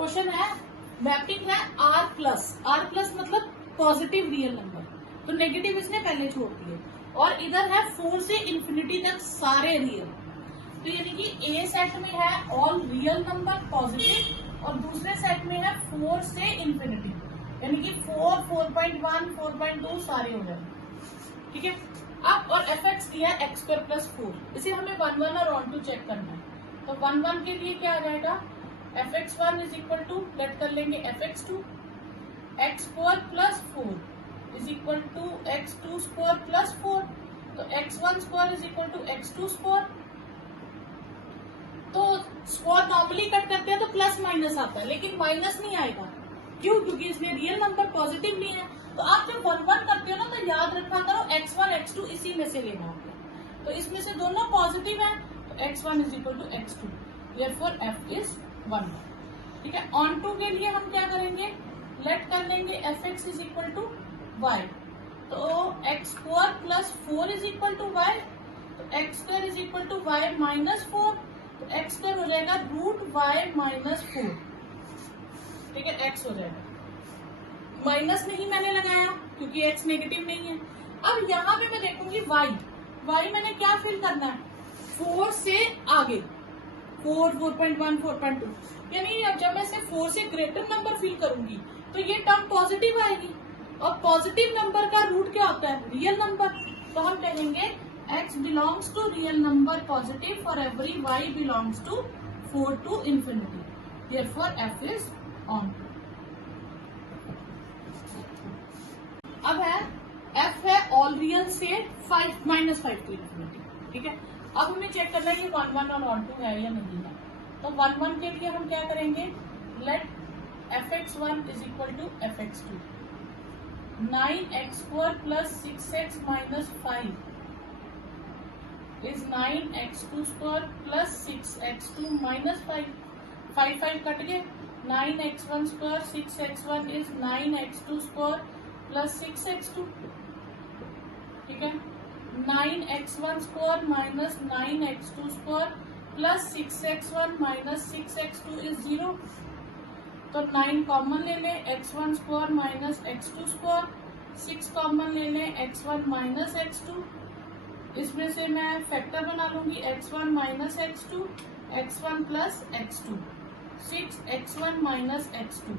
Question है mapping है are plus मतलब पॉजिटिव रियल नंबर, तो नेगेटिव इसने पहले छोड़ दिए, और इधर है 4 से इंफिनिटी तक सारे रियल। तो यानी कि ए सेट में है ऑल रियल नंबर पॉजिटिव, और दूसरे सेट में है 4 से इंफिनिटी, यानी कि 4, 4.1, 4.2 सारे हो जाए। ठीक है, अब और एफ एक्स दिया एक्स स्क्वायर प्लस 4, इसे हमें 1, 1 और ऑन टू चेक करना है। तो 1, 1 के लिए क्या आ जाएगा, F x 1 is equal to, late कर लेंगे F x 2, x square plus 4 is equal to x 2 square plus 4, तो x 1 square is equal to x 2 square. तो स्क्वायर नॉर्मली कट करते हैं तो प्लस माइनस आता है, लेकिन माइनस नहीं आएगा। क्यों? क्योंकि इसमें रियल नंबर पॉजिटिव नहीं है। तो आप जब 1, 1 करते हो ना, तो याद रखा करो x1 x2 इसी में से लेना होगा। तो इसमें से दोनों पॉजिटिव है, तो x1 is equal to x2, therefore f is 1। ठीक है, ऑन टू के लिए हम क्या करेंगे, लेट कर लेंगे fx is equal to y, तो x square plus 4 is equal to y, तो x square is equal to y minus 4, तो x स्क्वायर हो जाएगा रूट y माइनस 4। ठीक है, x हो जाएगा, माइनस नहीं मैंने लगाया क्योंकि x नेगेटिव नहीं है। अब यहाँ पे मैं देखूंगी y मैंने क्या फिल करना है, 4 से आगे, 4, 4.1, 4.2, यानी अब जब मैं इसे 4 से ग्रेटर नंबर फिल करूंगी तो ये टर्म पॉजिटिव आएगी, और पॉजिटिव नंबर का रूट क्या होता है, रियल नंबर। तो हम कहेंगे x belongs to real number positive for every y belongs to 4 to infinity, therefore f is on. अब है f है ऑल रियल से 5 माइनस 5 टू इंफिनिटी। ठीक है, अब हमें चेक करना है ये 1, 1 और ऑन टू है या नहीं है। तो 1, 1 के लिए हम क्या करेंगे, let fx1 is equal to fx2, 9x square plus 6x minus 5 is 9x2 square plus 6x2 minus 5, 5 cut गए, 9x1 square 6x1 is 9x2 square plus 6x2। ठीक है, 9x1 square minus 9x2 square plus 6x1 minus 6x2 is 0, तो 9 common ले लें, x1 square minus x2 square, 6 common ले लें, x1 minus x2, इसमें से मैं फैक्टर बना लूंगी x1 minus x2, x1 plus x2, 6x1 minus x2,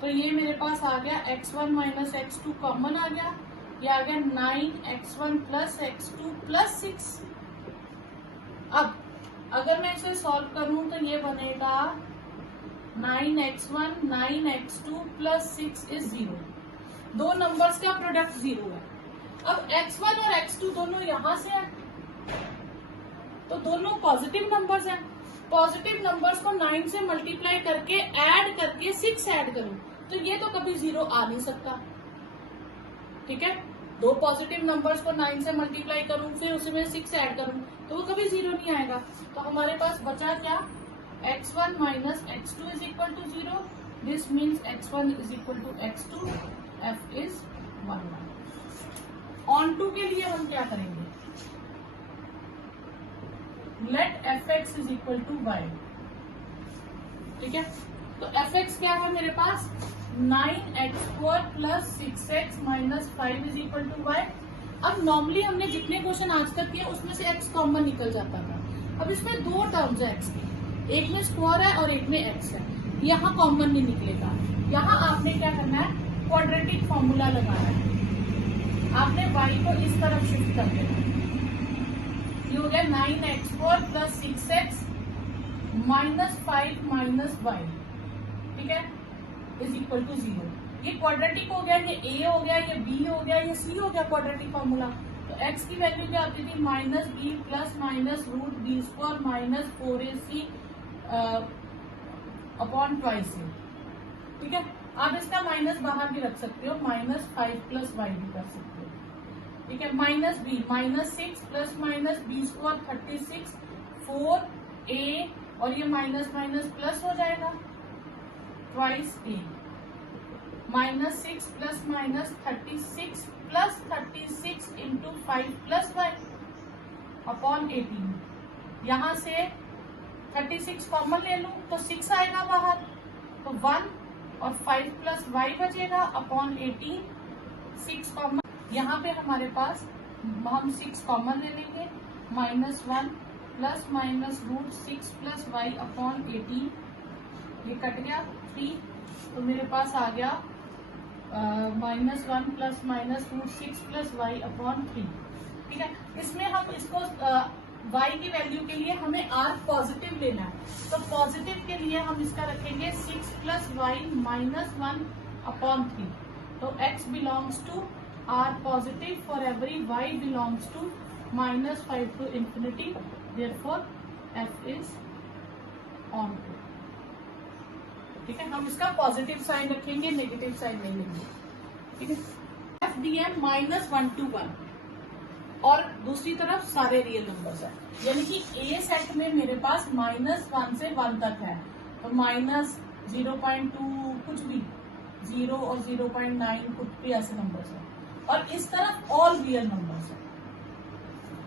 तो ये मेरे पास आ गया x1 माइनस x2 कॉमन आ गया, ये आ गया 9x1 प्लस x2 प्लस 6। अब अगर मैं इसे सॉल्व करूं तो ये बनेगा 9x1 9x2 प्लस 6 इज 0, दो नंबर्स का प्रोडक्ट 0 है। अब x1 और x2 दोनों यहां से है, तो दोनों पॉजिटिव नंबर्स हैं। पॉजिटिव नंबर्स को 9 से मल्टीप्लाई करके ऐड करके 6 ऐड करूं तो ये तो कभी 0 आ नहीं सकता। ठीक है, दो पॉजिटिव नंबर्स को 9 से मल्टीप्लाई करूं फिर उसमें 6 ऐड करूं तो वो कभी 0 नहीं आएगा। तो हमारे पास बचा क्या, x1 minus x2 is equal to 0, this means x1 is equal to x2, f is 1। On to के लिए हम क्या करेंगे, late fx is equal to y। ठीक है, तो fx क्या है मेरे पास, 9x square plus 6x minus 5 is equal to y। अब नॉर्मली हमने जितने क्वेश्चन आज तक किए उसमें से x कॉमन निकल जाता था। अब इसमें दो टर्म्स है x की, एक में स्क्वायर है और एक में x है, यहाँ कॉमन नहीं निकलेगा। यहाँ आपने क्या करना है, क्वाड्रेटिक फॉर्मूला लगाना है, आपने y को इस तरफ शिफ्ट कर देना। ये हो गया 9x square plus 6x minus 5 minus y, ठीक है, इज इक्वल टू 0। ये क्वाड्रेटिक हो गया, ये a हो गया, ये b हो गया, ये c हो गया क्वाड्रेटिक फॉर्मूला। तो x की वैल्यू क्या आती थी, minus b plus minus root B square minus 4ac upon twice a। ठीक है, आप इसका माइनस बाहर भी रख सकते हो, माइनस 5 प्लस y भी कर सकते हो। ठीक है, minus b minus 6 plus minus B square 36 4a, और ये माइनस माइनस प्लस हो जाएगा twice a, minus 6 plus minus 36 plus 36 into 5 plus 5 upon 18। यहाँ से 36 कॉमन ले लूं तो 6 आएगा बाहर, तो 1 और 5 प्लस y बचेगा अपॉन 18, 6 कॉमन, यहाँ पे हमारे पास हम 6 कॉमन ले लेंगे, -1 plus minus root 6 plus y upon 18, ये कट गया 3, तो मेरे पास आ गया -1 plus minus root 6 plus y upon 3। ठीक है, इसमें हम इसको y की वैल्यू के लिए हमें r पॉजिटिव लेना है, तो पॉजिटिव के लिए हम इसका रखेंगे 6 प्लस y -1 अपॉन 3, तो x belongs to r positive for every y belongs to -5 to infinity, therefore f is onto. ठीक है, हम इसका पॉजिटिव साइन रखेंगे, नेगेटिव साइन नहीं लेंगे। ठीक है, FDM -1 to 1 और दूसरी तरफ सारे रियल नंबर्स है, यानी कि ए सेट में मेरे पास -1 से 1 तक है, तो -0.2 कुछ भी, 0 और 0.9 कुछ भी ऐसे नंबर्स है, और इस तरफ ऑल रियल नंबर्स है।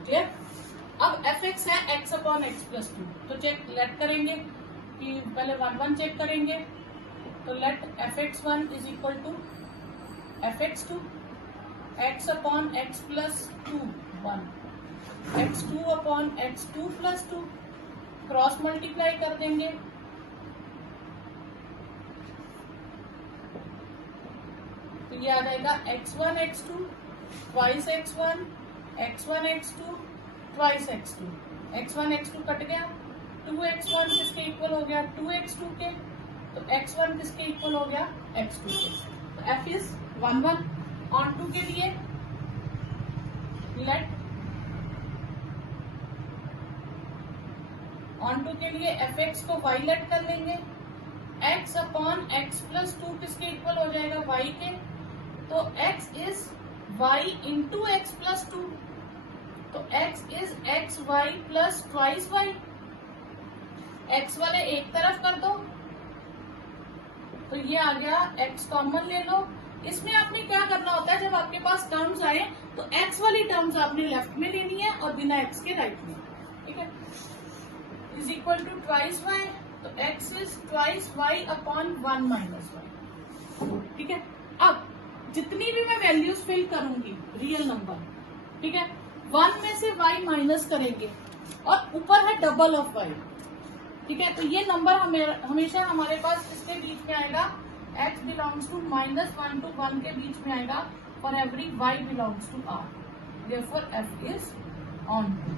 क्लियर? अब fx है x अपॉन x प्लस 2, तो चेक लेट करेंगे कि पहले 1 चेक करेंगे, तो let fx1 is equal to fx2, x upon x plus 2 1, x2 upon x2 plus 2, cross multiply कर देंगे, तो ये आ जाएगा x1 x2 twice x1, x1 x2 twice x2, x1 x2 cut गया, 2x1 किसके इक्वल हो गया 2x2 के, तो x1 किसके इक्वल हो गया x2 के, तो f इज 1 1। ऑन टू के लिए लेट ऑन टू के लिए fx को y लेट कर लेंगे, x अपॉन x प्लस 2 किसके इक्वल हो जाएगा y के, तो x is y into x plus 2, तो x is x y plus twice y, x वाले एक तरफ कर दो, तो ये आ गया x कॉमन ले लो। इसमें आपने क्या करना होता है, जब आपके पास टर्म्स आए तो x वाली टर्म्स आपने लेफ्ट में लेनी है और बिना x के राइट में। ठीक है, is equal to twice y, तो x is twice y upon 1 minus y. ठीक है, अब जितनी भी मैं वैल्यूज फिल करूंगी रियल नंबर, ठीक है, 1 में से y माइनस करेंगे और ऊपर है डबल ऑफ y। ठीक है, तो ये नंबर हमेशा हमारे पास इसके बीच में आएगा, x बिलोंग्स टू -1 to 1 के बीच में आएगा for every y belongs to r, therefore f is onto.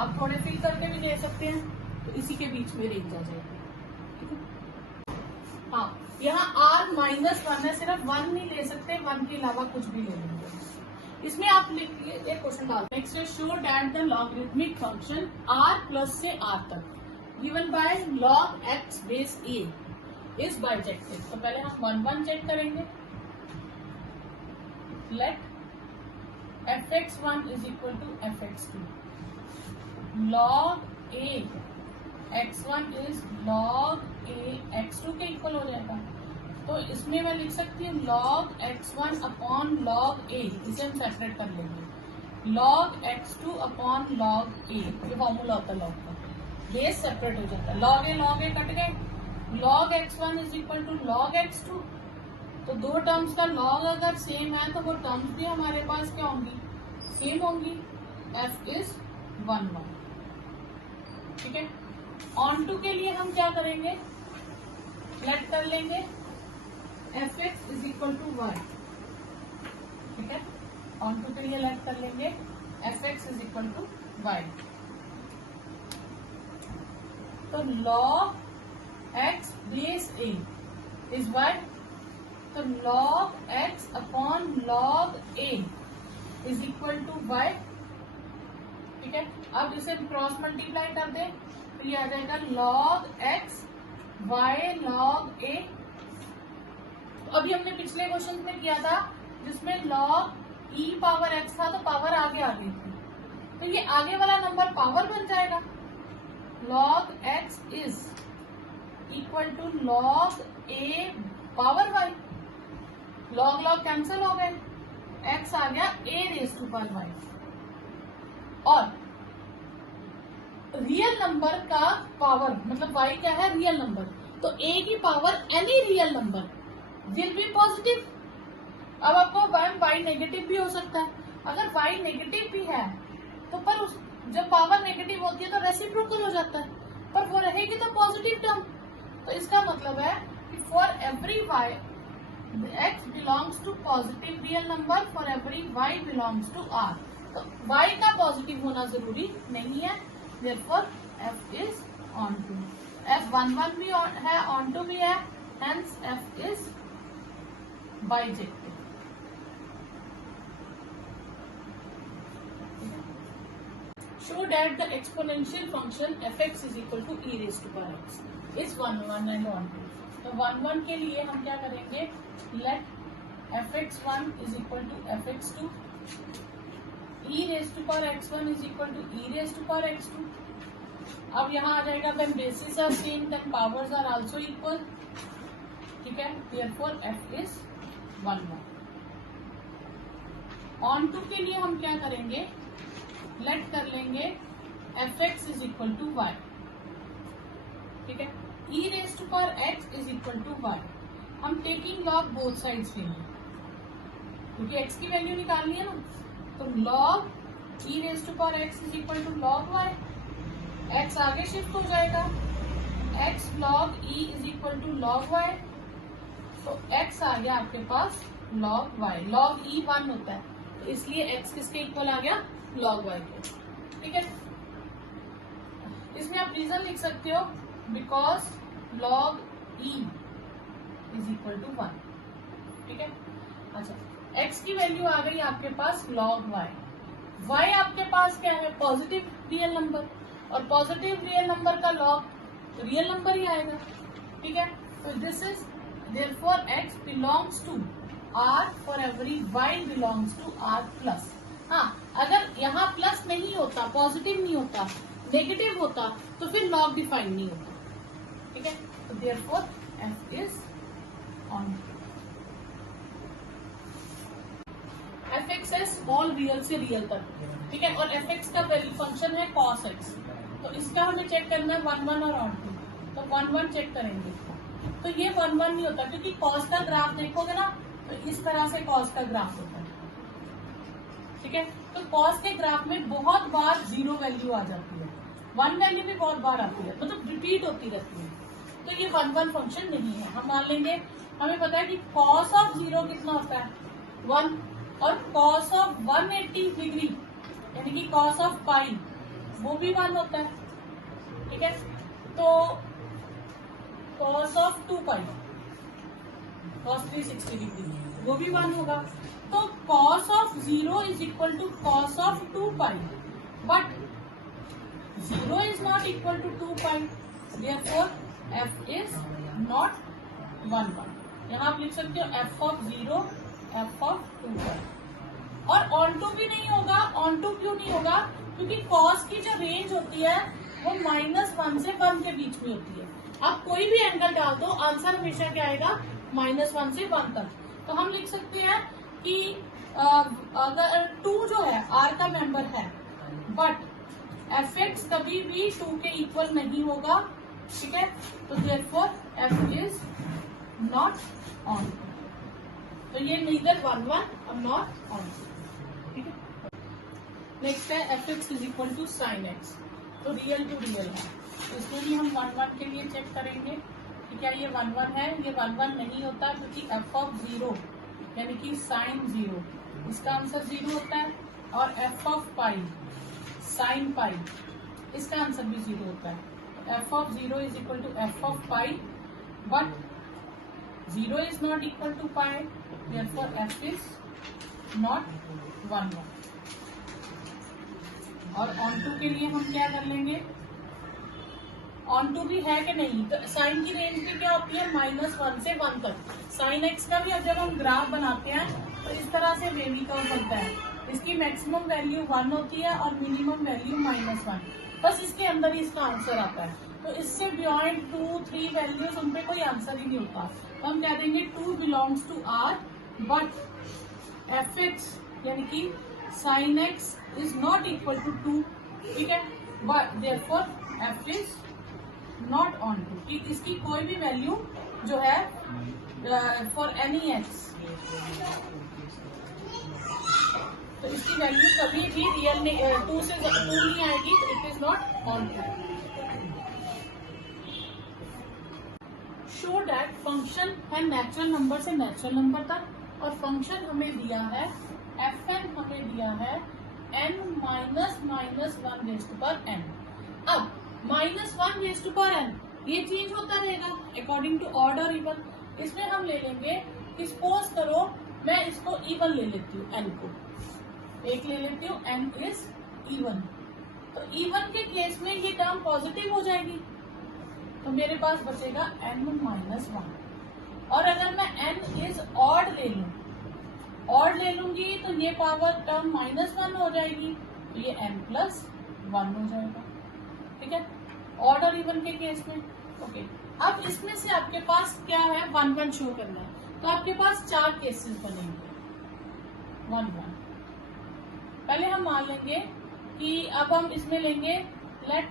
आप थोड़े फिल करके भी दे सकते हैं, तो इसी के बीच में रेंज आ जाएगी। हाँ, यहाँ r -1 है, सिर्फ 1 नहीं ले सकते, 1 के अलावा कुछ भी ले लेंगे। इसमें आप लिखिए, एक क्वेश्चन डालते हैं, next show that the logarithmic function r plus से r तक given by log x base a is bijective. तो पहले हम 1 चेक करेंगे, let fx1 is equal to fx2, log a x1 is log a x2 के equal हो जाएगा, तो इसमें मैं लिख सकती हूँ log x1 upon log a, इसे हम सेपरेट कर लेंगे, log x2 upon log a, ये फॉर्मूला होता है log का, बेस सेपरेट हो जाता है, log a कट गए, log x1 is equal to log x2, तो दो टर्म्स का log अगर सेम है तो वो टर्म्स भी हमारे पास क्या होंगी, सेम होंगी, f इज 1 1। ठीक है, ऑन टू के लिए हम क्या करेंगे, लेट कर लेंगे fx is equal to y। ठीक है, ऑन टू के लिए लेट कर लेंगे fx is equal to y, तो log x base a is y, तो log x upon log a is equal to y। ठीक है, अब इसे क्रॉस मल्टीप्लाई कर दे, तो ये आ जाएगा log x y log a। तो अभी हमने पिछले क्वेश्चन में किया था जिसमें log e पावर x था, तो पावर आगे आ गई थी, तो ये आगे वाला नंबर पावर बन जाएगा, log x is equal to log a power y, log log cancel हो गए, x आ गया a raise to power y, और रियल नंबर का पावर मतलब y क्या है, रियल नंबर, तो a की power any real number will be positive. अब आपको y नेगेटिव भी हो सकता है, अगर y नेगेटिव भी है तो पर उस जब पावर नेगेटिव होती है तो रेसिप्रोकल हो जाता है, पर वो रहेगी तो पॉजिटिव टर्म। तो इसका मतलब है कि for every y x belongs to positive real number, for every y belongs to r। तो y का पॉजिटिव होना जरूरी नहीं है, therefore f is onto। f11 भी है, onto भी है, hence f is bijective। Show that the exponential function fx is equal to e raised to power x is 1 1 and 1 2। तो 1 1 के लिए हम क्या करेंगे, let fx1 is equal to fx2, e raised to power x1 is equal to e raised to power x2। अब यहाँ आ जाएगा when bases are same then powers are also equal, ठीक है, therefore f is 1 1। on to के लिए हम क्या करेंगे, लेट कर लेंगे fx is equal to y, ठीक है, e raise to power x is equal to y। हम टेकिंग लॉग बोथ साइड्स लेंगे क्योंकि x की वैल्यू निकालनी है ना, तो log e raise to power x is equal to log y, x आगे शिफ्ट हो जाएगा, x log e is equal to log y, तो x आ गया आपके पास लॉग y, लॉग e 1 होता है तो इसलिए x किसके इक्वल आ गया, लॉग y के, ठीक है। इसमें आप रीजन लिख सकते हो because log e is equal to 1, ठीक है। अच्छा, x की वैल्यू आ गई आपके पास लॉग y, y आपके पास क्या है, पॉजिटिव रियल नंबर, और पॉजिटिव रियल नंबर का लॉग रियल नंबर ही आएगा, ठीक है। तो this is therefore x belongs to r for every y belongs to r plus. हाँ, अगर यहाँ प्लस नहीं होता, पॉजिटिव नहीं होता, नेगेटिव होता तो फिर लॉग डिफाइन नहीं होता, ठीक है। तो therefore f is on. fx है स्मॉल रियल से रियल तक, ठीक है, और fx का वैल्यू फंक्शन है cos x, तो इसका हमें चेक करना है 1 1 और ऑन टू, तो 1 1 चेक करेंगे, तो ये 1 1 नहीं होता क्योंकि cos का ग्राफ देखोगे ना तो इस तरह से cos का ग्राफ होता है, ठीक है। तो cos के ग्राफ में बहुत बार 0 वैल्यू आ जाती है, 1 वैल्यू भी बहुत बार आती है, मतलब रिपीट होती रहती है, तो ये 1 1 फंक्शन नहीं है। हम मान लेंगे, हमें पता है कि cos ऑफ 0 कितना होता है 1, और cos ऑफ 180 डिग्री यानी कि cos ऑफ पाई वो भी 1 होता है, ठीक है। तो cos of 2 pi, cos 360 degree वो भी 1 होगा, तो cos of 0 is equal to cos of 2 pi, but 0 is not equal to 2 pi, therefore f is not 1 1। यहाँ आप लिख सकते हो f of 0, f of 2 pi. और ऑन टू भी नहीं होगा, ऑन टू क्यों नहीं होगा, क्योंकि cos की जो रेंज होती है वो -1 से 1 के बीच में होती है। आप कोई भी एंगल डाल दो, आंसर हमेशा क्या आएगा, -1 से 1 तक। तो हम लिख सकते हैं कि अगर 2 जो है r का मेंबर है, बट fx कभी भी 2 के इक्वल नहीं होगा, ठीक है, तो therefore f is not on. तो ये नीदर 1 1 और नॉट ऑन, ठीक है। नेक्स्ट है fx is equal to sine x, तो रियल टू रियल है, इसमें भी हम 1 1 के लिए चेक करेंगे कि क्या ये 1 1 है, ये 1 1 नहीं होता क्योंकि f ऑफ 0 यानी कि साइन 0 इसका आंसर 0 होता है, और f of pi sine pi इसका आंसर भी 0 होता है। f of 0 is equal to f of pi, but 0 is not equal to pi, therefore f is not 1 1। और ऑन टू के लिए हम क्या कर लेंगे, ऑन टू भी है कि नहीं, तो साइन की रेंज भी क्या होती है -1 से 1 तक। साइन एक्स का भी अब जब हम ग्राफ बनाते हैं तो इस तरह से वेवी कर्व बनता है, इसकी मैक्सिमम वैल्यू 1 होती है और मिनिमम वैल्यू -1, बस इसके अंदर ही इसका आंसर आता है। तो इससे बियॉन्ड 2 3 वैल्यूज उन पे कोई आंसर ही नहीं होता, तो हम कह देंगे 2 belongs to r, but f x यानी कि sine x is not equal to 2, ठीक है। Therefore f is not onto, कि इसकी कोई भी वैल्यू जो है फॉर एनी x, तो इसकी वैल्यू कभी भी रियल 2 से 2 नहीं आएगी, तो it is not onto. Show that function है नेचुरल नंबर से नेचुरल नंबर तक, और फंक्शन हमें दिया है fn, हमें दिया है n minus minus 1 raise to power n। अब minus 1 raise to power n ये चेंज होता रहेगा अकॉर्डिंग टू ऑड और इवन। इसमें हम ले लेंगे कि सपोज करो मैं इसको इवन ले लेती हूँ, n को एक ले लेती हूँ, n इज इवन, तो इवन के केस में ये टर्म पॉजिटिव हो जाएगी, तो मेरे पास बचेगा n माइनस 1। और अगर मैं n इज ऑड ले लूं, ऑड ले लूंगी तो ये पावर टर्म माइनस 1 हो जाएगी, तो ये n प्लस 1 हो जाएगा। ठीक है, ऑड और इवन के केस में। ओके, अब इसमें से आपके पास क्या है, 1 1 शो करना है, तो आपके पास 4 केसेस बनेंगे 1 1। पहले हम मान लेंगे कि अब हम इसमें लेंगे लेट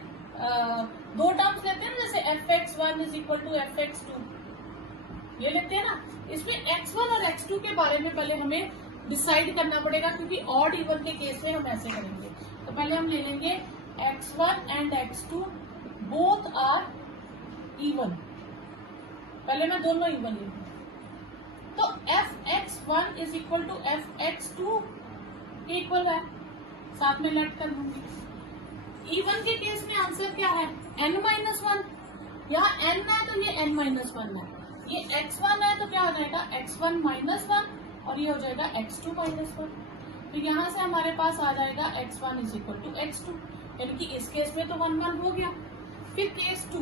2 टर्म्स लेते हैं ना, जैसे fx1 is equal to fx2 ये लेते हैं ना। इसमें x1 और x2 के बारे में पहले हमें डिसाइड करना पड़ेगा, क्योंकि ऑड इवन के केस में हम ऐसे करेंगे। तो पहले हम ले लेंगे x1 and x2 both are even, पहले मैं दोनों इवन लूंगी, तो fx1 is equal to fx2 equal है, साथ में लेट कर दूंगी। इवन के केस में आंसर क्या है, n माइनस 1, यहाँ n है तो ये n माइनस 1 है, ये x1 है तो क्या हो जाएगा x1 माइनस 1, और ये हो जाएगा x2 माइनस 1। तो यहाँ से हमारे पास आ जाएगा x1 is equal to x2, यानी कि इस केस में तो 1 1 हो गया। फिर केस 2,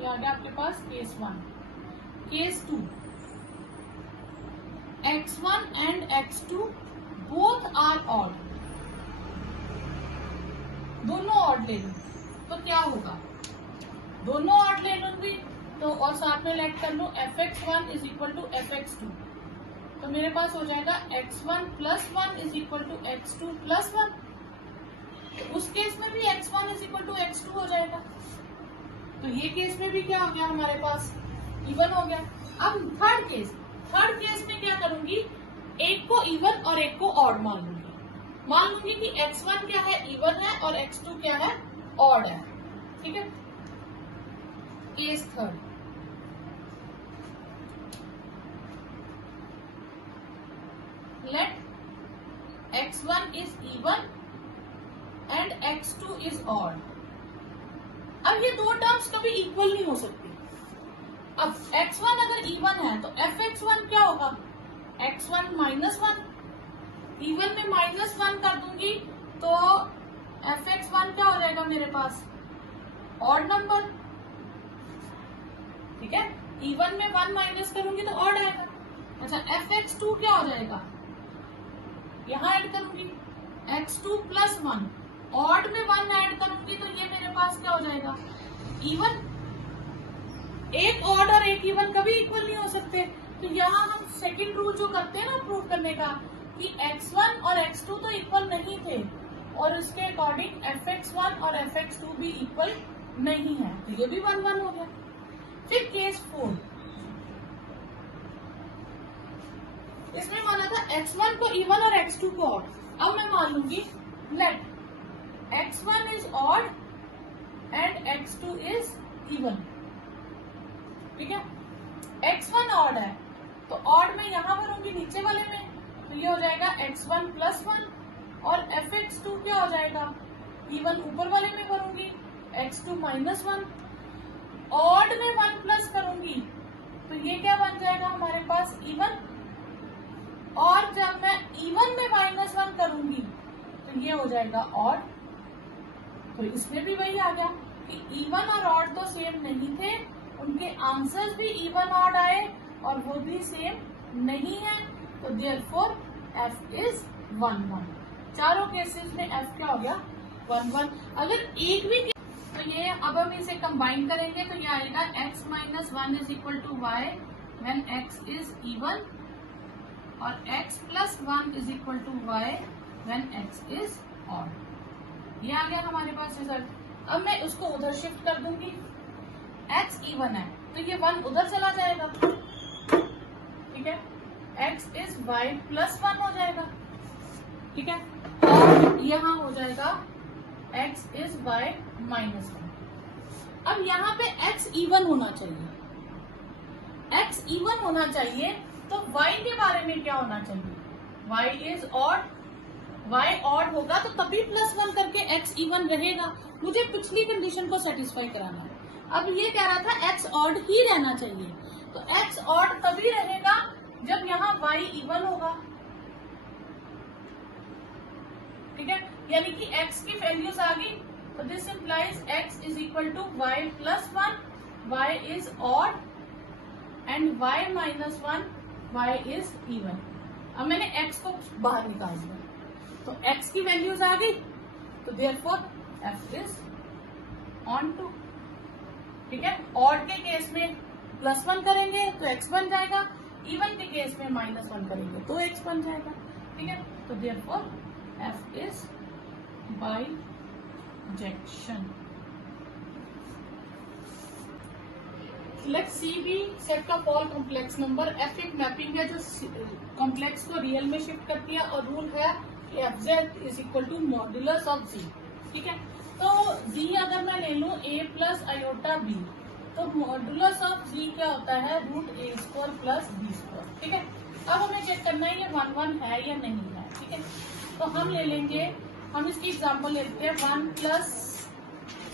ये आ गया आपके पास case 1, case 2 x1 and x2 both are odd, दोनों ऑड ले लूं तो क्या होगा, दोनों ऑड ले लूंगी तो, और साथ में लेट कर लूं fx1 is equal to fx2, तो मेरे पास हो जाएगा x1 plus 1 is equal to x2 plus 1। तो उस केस में भी x1 is equal to x2 हो जाएगा, तो ये केस में भी क्या हो गया हमारे पास, इवन हो गया। अब थर्ड केस में क्या करूंगी, एक को इवन और एक को ऑड मान लूंगी कि x1 क्या है, इवन है, और x2 क्या है, ऑड है। ठीक है, case third, let x1 is even and x2 is odd. अब ये दो टर्म्स कभी इक्वल नहीं हो सकती। अब x1 अगर इवन है तो fx1 क्या होगा, x1 माइनस 1, इवन में माइनस 1 कर दूंगी तो fx1 क्या हो जाएगा मेरे पास, ऑड नंबर। ठीक है, इवन में 1 माइनस करूंगी तो ऑड आएगा। अच्छा, fx2 क्या हो जाएगा, यहां ऐड करूंगी x2 प्लस 1, ऑड में 1 ऐड करूंगी तो ये मेरे पास क्या हो जाएगा, इवन। एक ऑड और एक इवन कभी इक्वल नहीं हो सकते, तो यहाँ हम सेकंड रूल जो करते हैं ना प्रूव करने का, कि x1 और x2 तो इक्वल नहीं थे, और उसके अकॉर्डिंग fx1 और fx2 भी इक्वल नहीं है, तो ये भी 1 1 हो गया। फिर केस 4, इसमें माना था x1 को इवन और x2 को ऑड। अब मैं मान लूंगी let x1 is odd and x2 is even. ठीक है, x1 ऑड है तो ऑड में यहां भरूंगी नीचे वाले में, तो ये हो जाएगा x1 प्लस 1, और fx2 क्या हो जाएगा, इवन ऊपर वाले में भरूंगी x2 माइनस 1, ऑड में 1 प्लस करूंगी तो ये क्या बन जाएगा हमारे पास, इवन। और जब मैं इवन में माइनस 1 करूंगी तो ये हो जाएगा ऑड। तो इसमें भी वही आ गया कि इवन और ऑड तो सेम नहीं थे, उनके आंसर्स भी इवन ऑड आए और वो भी सेम नहीं है, तो देयरफॉर f इज 1 1। चारों केसेस में f क्या हो गया, 1 1। अगर एक भी तो ये अब हम इसे कंबाइन करेंगे तो ये आएगा x minus 1 is equal to y when x is even, और x plus 1 is equal to y when x is odd. ये आ गया हमारे पास रिजल्ट। अब मैं उसको उधर शिफ्ट कर दूंगी, x इवन है तो ये 1 उधर चला जाएगा, ठीक है, x इज y प्लस 1 हो जाएगा, ठीक है, और यहाँ हो जाएगा x इज y माइनस 1। अब यहाँ पे x इवन होना चाहिए, x इवन होना चाहिए तो y के बारे में क्या होना चाहिए, y is odd, y odd होगा तो तभी प्लस 1 करके x इवन रहेगा। मुझे पिछली कंडीशन को सेटिस्फाई कराना है। अब ये कह रहा था x ऑड ही रहना चाहिए, तो x ऑड तभी रहेगा जब यहाँ y इवन होगा, ठीक है, यानी कि x की वैल्यूज आ गई, तो this implies x is equal to y plus 1, y is odd and y minus 1, y is even. अब मैंने x को बाहर निकाल दिया तो x की वैल्यूज आ गई, तो therefore f is onto, ठीक है। ऑड के केस में प्लस 1 करेंगे तो x बन जाएगा, इवन के केस में माइनस 1 करेंगे तो x बन जाएगा, ठीक है। तो therefore f is bijection. Let's C be set of all complex number. f एक मैपिंग है जो कॉम्प्लेक्स को रियल में शिफ्ट करती है और रूल है कि fz is equal to modulus of z, ठीक है। तो z अगर मैं ले लूं a प्लस आयोटा b, तो मॉड्यूलस ऑफ z क्या होता है, root a square plus b square, ठीक है। अब हमें चेक करना है ये 1 1 है या नहीं है, ठीक है। तो हम ले लेंगे, हम इसकी एग्जांपल लेते हैं 1 प्लस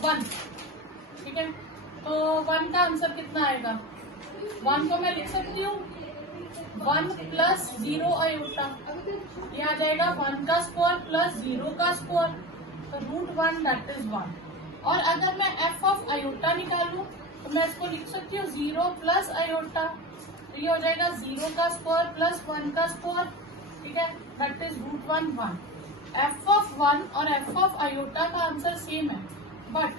1, ठीक है। तो 1 का आंसर कितना आएगा, 1 को मैं लिख सकती हूँ 1 प्लस 0 आयोटा, ये आ जाएगा 1 का स्क्वायर प्लस 0 का स्क्वायर, तो रूट 1 दैट इज 1। और अगर मैं f ऑफ आयोटा निकालूं तो मैं इसको लिख सकती हूँ 0 प्लस आयोटा, तो ये हो जाएगा 0 का स्क्वायर प्लस 1 का स्क्वायर, ठीक है, that is root 1 1। f of 1 और f ऑफ आयोटा का आंसर सेम है, but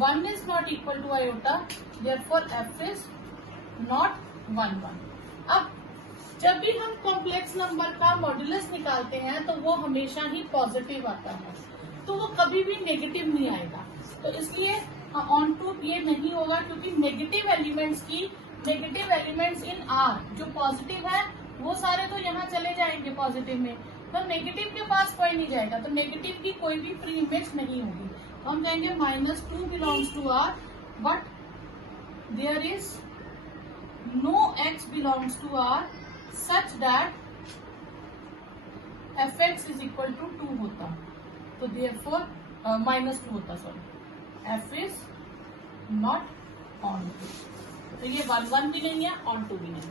1 is not equal to iota, therefore f is not 1 1। अब जब भी हम कॉम्प्लेक्स नंबर का मॉड्यूलस निकालते हैं तो वो हमेशा ही पॉजिटिव आता है, तो वो कभी भी नेगेटिव नहीं आएगा। तो इसलिए ऑन टू ये नहीं होगा, क्योंकि नेगेटिव एलिमेंट्स इन आर जो पॉजिटिव है वो सारे तो यहाँ चले जाएंगे पॉजिटिव में, तो नेगेटिव के पास कोई नहीं जाएगा, तो नेगेटिव की कोई भी प्री इमेज नहीं होगी। तो हम कहेंगे -2 belongs to R, but there is no x belongs to R such that fx is equal to 2 होता, तो देयरफॉर -2 होता, sorry, f is not onto. तो ये 1 1 भी नहीं है, ऑन टू भी नहीं है।